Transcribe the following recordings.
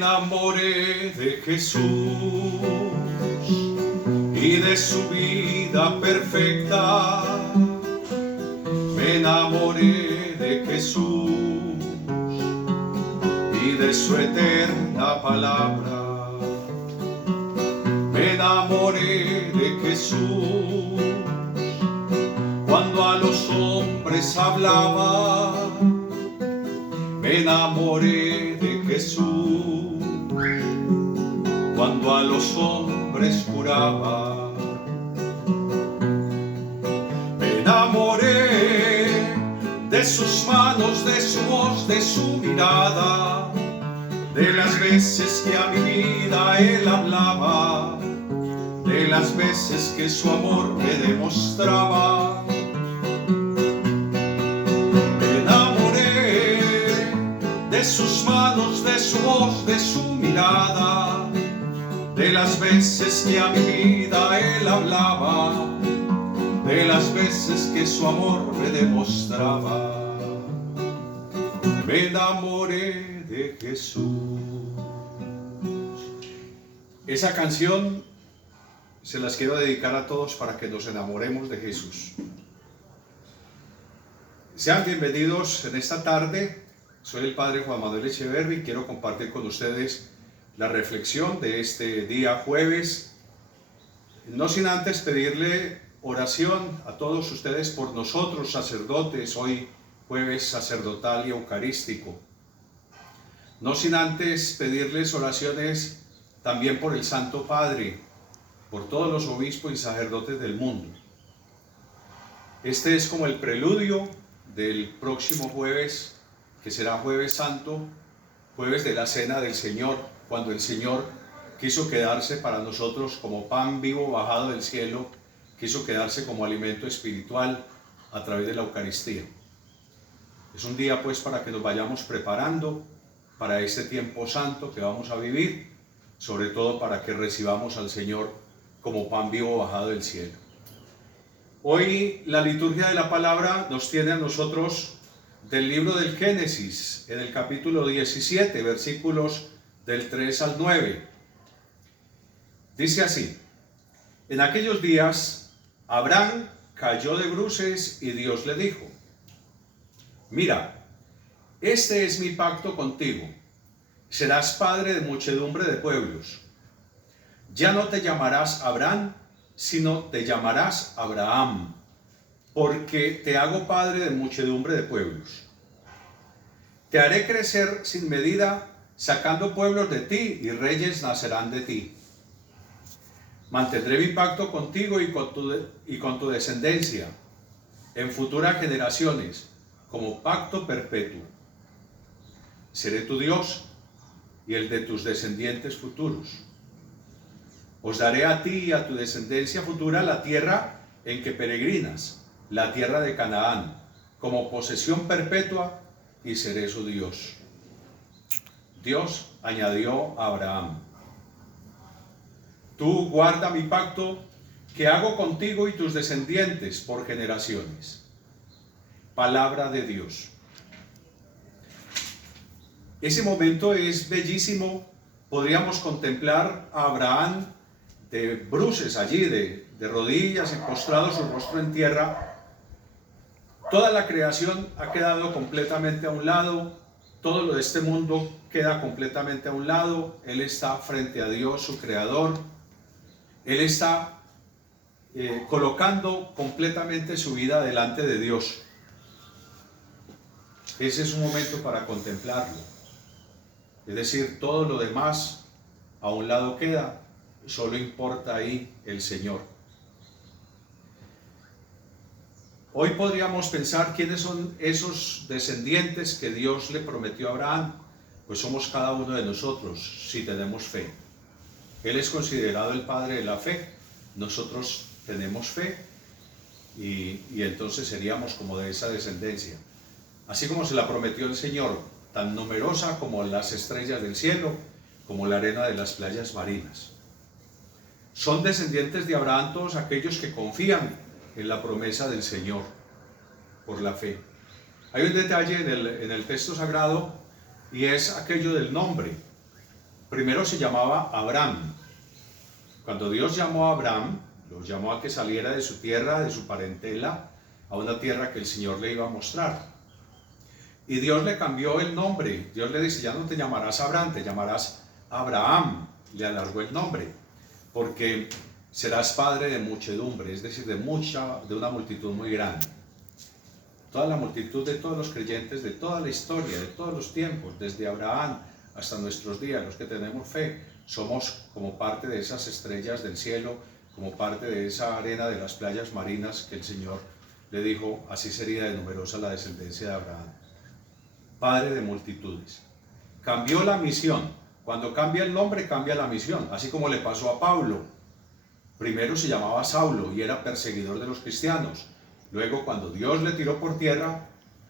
enamoré de Jesús y de su vida perfecta. Me enamoré de Jesús y de su eterna palabra. Me enamoré de Jesús cuando a los hombres hablaba. Me enamoré de Jesús cuando a los hombres curaba. Me enamoré de sus manos, de su voz, de su mirada, de las veces que a mi vida Él hablaba, de las veces que su amor me demostraba. Me enamoré de sus manos, de su voz, de su mirada, de las veces que a mi vida Él hablaba, de las veces que su amor me demostraba. Me enamoré de Jesús. Esa canción se las quiero dedicar a todos para que nos enamoremos de Jesús. Sean bienvenidos en esta tarde. Soy el Padre Juan Manuel Echeverri y quiero compartir con ustedes la reflexión de este día jueves. No sin antes pedirle oración a todos ustedes por nosotros, sacerdotes, hoy jueves sacerdotal y eucarístico. No sin antes pedirles oraciones también por el Santo Padre, por todos los obispos y sacerdotes del mundo. Este es como el preludio del próximo jueves, que será Jueves Santo, jueves de la Cena del Señor, cuando el Señor quiso quedarse para nosotros como pan vivo bajado del cielo, quiso quedarse como alimento espiritual a través de la Eucaristía. Es un día pues para que nos vayamos preparando para este tiempo santo que vamos a vivir, sobre todo para que recibamos al Señor como pan vivo bajado del cielo. Hoy la liturgia de la palabra nos tiene a nosotros del libro del Génesis, en el capítulo 17, versículos del 3 al 9. Dice así: en aquellos días Abraham cayó de bruces y Dios le dijo: mira, este es mi pacto contigo, serás padre de muchedumbre de pueblos. Ya no te llamarás Abraham, sino te llamarás Abraham, porque te hago padre de muchedumbre de pueblos. Te haré crecer sin medida, sacando pueblos de ti, y reyes nacerán de ti. Mantendré mi pacto contigo y con tu descendencia en futuras generaciones, como pacto perpetuo. Seré tu Dios y el de tus descendientes futuros. Os daré a ti y a tu descendencia futura la tierra en que peregrinas, la tierra de Canaán, como posesión perpetua, y seré su Dios. Dios añadió a Abraham: tú guarda mi pacto que hago contigo y tus descendientes por generaciones. Palabra de Dios. Ese momento es bellísimo. Podríamos contemplar a Abraham de bruces allí, de rodillas, postrado su rostro en tierra. Toda la creación ha quedado completamente a un lado, todo lo de este mundo queda completamente a un lado. Él está frente a Dios, su creador. Él está colocando completamente su vida delante de Dios. Ese es un momento para contemplarlo. Es decir, todo lo demás a un lado queda, solo importa ahí el Señor. Hoy podríamos pensar quiénes son esos descendientes que Dios le prometió a Abraham. Pues somos cada uno de nosotros, si tenemos fe. Él es considerado el padre de la fe. Nosotros tenemos fe y entonces seríamos como de esa descendencia. Así como se la prometió el Señor, tan numerosa como las estrellas del cielo, como la arena de las playas marinas. Son descendientes de Abraham todos aquellos que confían en la promesa del Señor por la fe. Hay un detalle en el texto sagrado y es aquello del nombre. Primero se llamaba Abraham. Cuando Dios llamó a Abraham, lo llamó a que saliera de su tierra, de su parentela, a una tierra que el Señor le iba a mostrar. Y Dios le cambió el nombre. Dios le dice, ya no te llamarás Abraham, te llamarás Abraham. Le alargó el nombre, porque serás padre de muchedumbre, es decir, de una multitud muy grande. Toda la multitud de todos los creyentes, de toda la historia, de todos los tiempos, desde Abraham hasta nuestros días, los que tenemos fe, somos como parte de esas estrellas del cielo, como parte de esa arena de las playas marinas que el Señor le dijo, así sería de numerosa la descendencia de Abraham. Padre de multitudes. Cambió la misión. Cuando cambia el nombre, cambia la misión. Así como le pasó a Pablo. Primero se llamaba Saulo y era perseguidor de los cristianos. Luego, cuando Dios le tiró por tierra,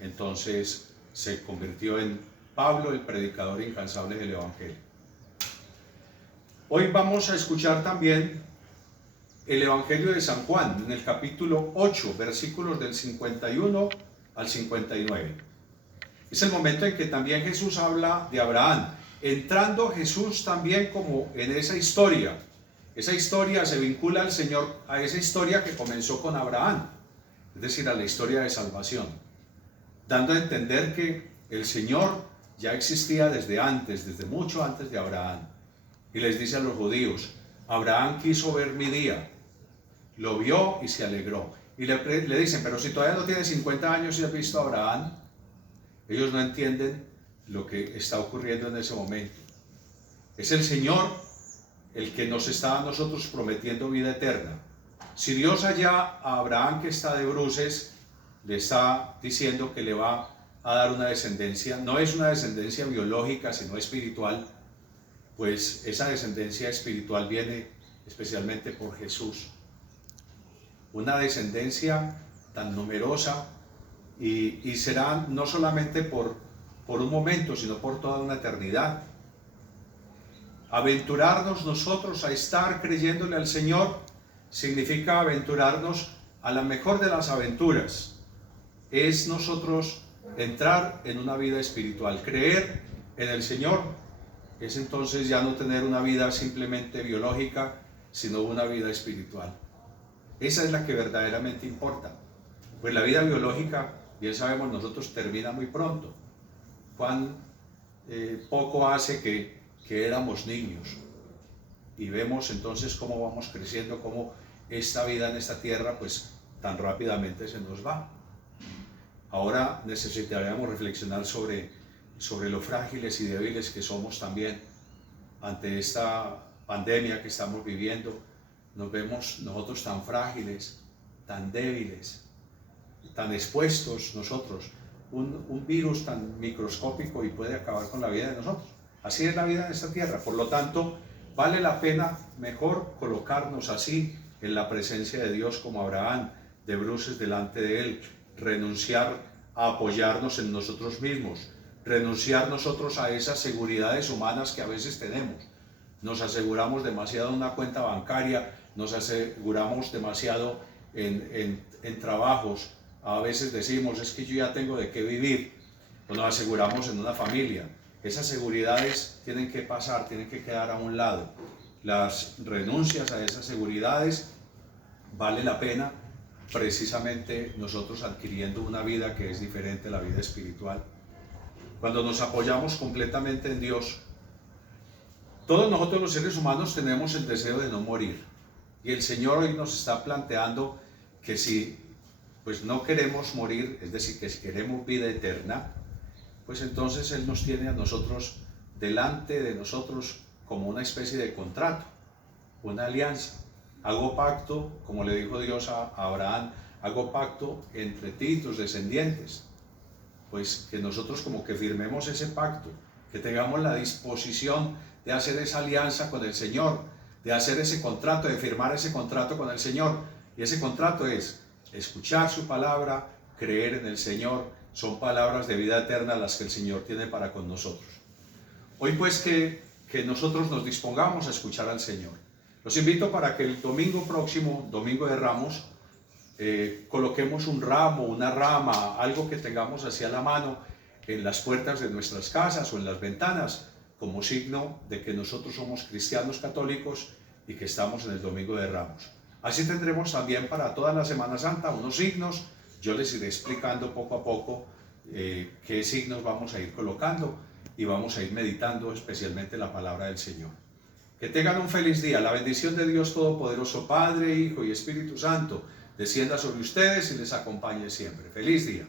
entonces se convirtió en Pablo, el predicador incansable del Evangelio. Hoy vamos a escuchar también el Evangelio de San Juan, en el capítulo 8, versículos del 51 al 59. Es el momento en que también Jesús habla de Abraham, entrando Jesús también como en esa historia. Esa historia se vincula al Señor a esa historia que comenzó con Abraham, es decir, a la historia de salvación, dando a entender que el Señor ya existía desde antes, desde mucho antes de Abraham. Y les dice a los judíos, Abraham quiso ver mi día, lo vio y se alegró. Y le dicen, pero si todavía no tiene 50 años y has visto a Abraham. Ellos no entienden lo que está ocurriendo en ese momento. Es el Señor el que nos está a nosotros prometiendo vida eterna. Si Dios allá a Abraham, que está de bruces, le está diciendo que le va a dar una descendencia, no es una descendencia biológica, sino espiritual, pues esa descendencia espiritual viene especialmente por Jesús. Una descendencia tan numerosa y será no solamente por un momento, sino por toda una eternidad. Aventurarnos nosotros a estar creyéndole al Señor significa aventurarnos a la mejor de las aventuras. Es nosotros entrar en una vida espiritual, creer en el Señor. Es entonces ya no tener una vida simplemente biológica, sino una vida espiritual. Esa es la que verdaderamente importa. Pues la vida biológica, bien sabemos nosotros, termina muy pronto. Cuán poco hace que éramos niños. Y vemos entonces cómo vamos creciendo, cómo esta vida en esta tierra pues tan rápidamente se nos va. Ahora necesitaríamos reflexionar sobre lo frágiles y débiles que somos también ante esta pandemia que estamos viviendo. Nos vemos nosotros tan frágiles, tan débiles, tan expuestos nosotros. Un virus tan microscópico y puede acabar con la vida de nosotros. Así es la vida en esta tierra. Por lo tanto, vale la pena mejor colocarnos así en la presencia de Dios como Abraham, de bruces delante de Él, renunciar a apoyarnos en nosotros mismos, renunciar nosotros a esas seguridades humanas que a veces tenemos. Nos aseguramos demasiado en una cuenta bancaria, nos aseguramos demasiado en trabajos. A veces decimos, es que yo ya tengo de qué vivir, o nos aseguramos en una familia. Esas seguridades tienen que pasar, tienen que quedar a un lado. Las renuncias a esas seguridades vale la pena precisamente nosotros adquiriendo una vida que es diferente a la vida espiritual. Cuando nos apoyamos completamente en Dios, todos nosotros los seres humanos tenemos el deseo de no morir. Y el Señor hoy nos está planteando que si pues no queremos morir, es decir, que si queremos vida eterna, pues entonces Él nos tiene a nosotros delante de nosotros como una especie de contrato, una alianza. Hago pacto, como le dijo Dios a Abraham, hago pacto entre ti y tus descendientes. Pues que nosotros como que firmemos ese pacto, que tengamos la disposición de hacer esa alianza con el Señor, de hacer ese contrato, de firmar ese contrato con el Señor. Y ese contrato es escuchar su palabra, creer en el Señor. Son palabras de vida eterna las que el Señor tiene para con nosotros. Hoy pues que nosotros nos dispongamos a escuchar al Señor. Los invito para que el domingo próximo, Domingo de Ramos, coloquemos un ramo, una rama, algo que tengamos hacia la mano en las puertas de nuestras casas o en las ventanas, como signo de que nosotros somos cristianos católicos y que estamos en el Domingo de Ramos. Así tendremos también para toda la Semana Santa unos signos. Yo les iré explicando poco a poco qué signos vamos a ir colocando y vamos a ir meditando especialmente la palabra del Señor. Que tengan un feliz día. La bendición de Dios Todopoderoso, Padre, Hijo y Espíritu Santo, descienda sobre ustedes y les acompañe siempre. Feliz día.